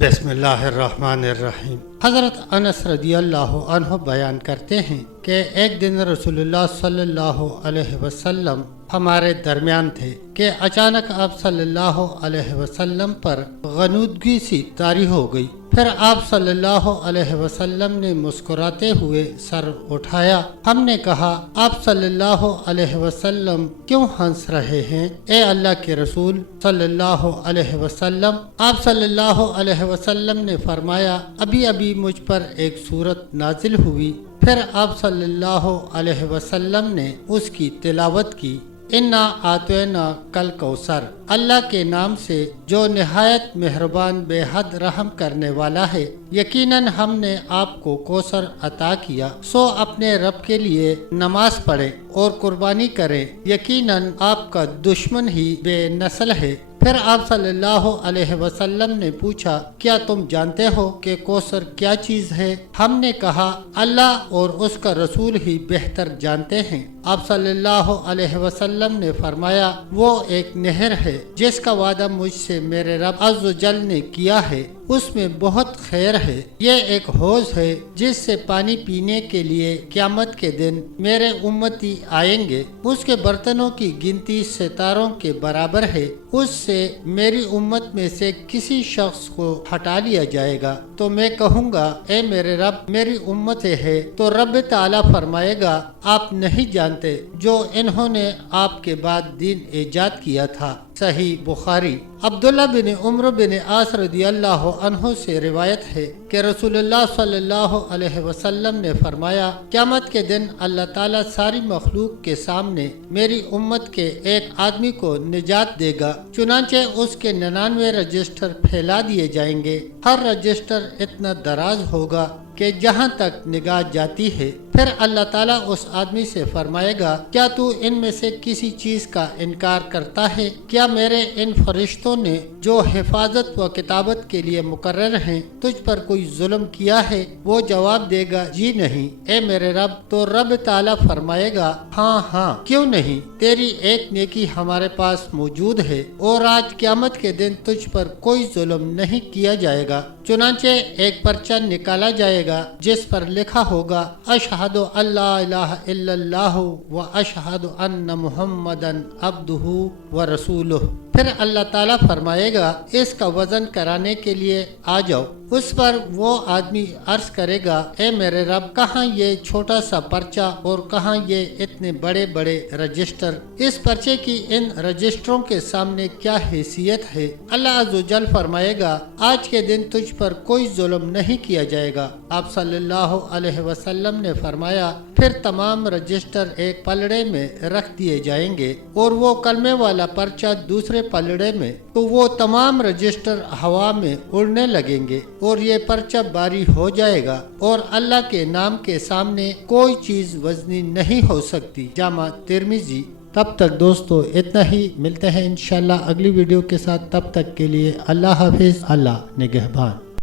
बिस्मिल्लाहिर्रहमानिर्रहीम। हज़रत अनस रज़ी अल्लाह अन्हु बयान करते हैं कि एक दिन रसूलुल्लाह सल्लल्लाहु अलैहि वसल्लम हमारे दरमियान थे कि अचानक आप सल्लल्लाहु अलैहि वसल्लम पर गनूदगी सी तारी हो गई। फिर आप सल्लल्लाहु अलैहि वसल्लम ने मुस्कुराते हुए सर उठाया। हमने कहा, आप सल्लल्लाहु अलैहि वसल्लम क्यों हंस रहे हैं? ए अल्लाह के रसूल सल्लल्लाहु अलैहि वसल्लम। आप सल्लल्लाहु अलैहि वसल्लम ने फरमाया, अभी अभी मुझ पर एक सूरत नाजिल हुई। फिर आप सल्लल्लाहु अलैहि वसल्लम ने उसकी तिलावत की, इन्ना आतैना कल कौसर, अल्लाह के नाम से जो निहायत मेहरबान बेहद रहम करने वाला है। यकीनन हमने आपको कौसर अता किया, सो अपने रब के लिए नमाज पढ़े और कुर्बानी करें। यकीनन आपका दुश्मन ही बेनस्ल है। फिर आप सल्लल्लाहु अलैहि वसल्लम ने पूछा, क्या तुम जानते हो कि कौसर क्या चीज है? हमने कहा, अल्लाह और उसका रसूल ही बेहतर जानते हैं। आप सल्लल्लाहु अलैहि वसल्लम ने फरमाया, वो एक नहर है जिसका वादा मुझसे मेरे रब अज़्ज़ व जल ने किया है, उसमें बहुत खैर है। ये एक हौज़ है जिससे पानी पीने के लिए क़यामत के दिन मेरे उम्मती आएंगे। उसके बर्तनों की गिनती सितारों के बराबर है। उससे मेरी उम्मत में से किसी शख्स को हटा लिया जाएगा तो मैं कहूँगा, ए मेरे रब, मेरी उम्मत है। तो रब ताला फरमाएगा, आप नहीं जानते जो इन्होंने आपके बाद दीन ईजाद किया था। सही बुखारी। अब्दुल्ला बिन उम्र बिन आस रज़ियल्लाहु अन्हु से रिवायत है कि रसूलुल्लाह सल्लल्लाहु अलैहि वसल्लम ने फरमाया, क़यामत के दिन अल्लाह ताला सारी मखलूक के सामने मेरी उम्मत के एक आदमी को निजात देगा। चुनांचे उसके 99 रजिस्टर फैला दिए जाएंगे। हर रजिस्टर इतना दराज होगा कि जहाँ तक निगाह जाती है। फिर अल्लाह ताला उस आदमी से फरमाएगा, क्या तू इनमें से किसी चीज का इनकार करता है? क्या मेरे इन फरिश्तों ने जो हिफाजत व किताबत के लिए मुकर्रर हैं तुझ पर कोई जुल्म किया है? वो जवाब देगा, जी नहीं। ए मेरे रब। तो रब ताला फरमाएगा, हाँ हाँ, क्यों नहीं, तेरी एक नेकी हमारे पास मौजूद है और आज क़यामत के दिन तुझ पर कोई जुल्म नहीं किया जाएगा। चुनांचे एक पर्चा निकाला जाएगा जिस पर लिखा होगा, अशहदु अल्ला इलाहा इल्लल्लाहु व अशहदु अन्ना मुहम्मदन अब्दुहु व रसूलुहु। फिर अल्लाह ताला फरमाएगा, इसका वजन कराने के लिए आ जाओ। उस पर वो आदमी अर्ज करेगा, ए मेरे रब, कहाँ ये छोटा सा पर्चा और कहाँ ये इतने बड़े बड़े रजिस्टर? इस पर्चे की इन रजिस्टरों के सामने क्या हैसियत है? अल्लाह अज़्ज़ व जल फरमाएगा, आज के दिन तुझ पर कोई जुल्म नहीं किया जाएगा। आप सल्लल्लाहु अलैहि वसल्लम ने फरमाया, फिर तमाम रजिस्टर एक पलड़े में रख दिए जाएंगे और वो कलमे वाला पर्चा दूसरे पलड़े में। तो वो तमाम रजिस्टर हवा में उड़ने लगेंगे और ये पर्चा बारी हो जाएगा और अल्लाह के नाम के सामने कोई चीज वजनी नहीं हो सकती। जामा तिर्मिज़ी। तब तक दोस्तों इतना ही, मिलते हैं इंशाल्लाह अगली वीडियो के साथ। तब तक के लिए अल्लाह हाफिज, अल्लाह निगहबान।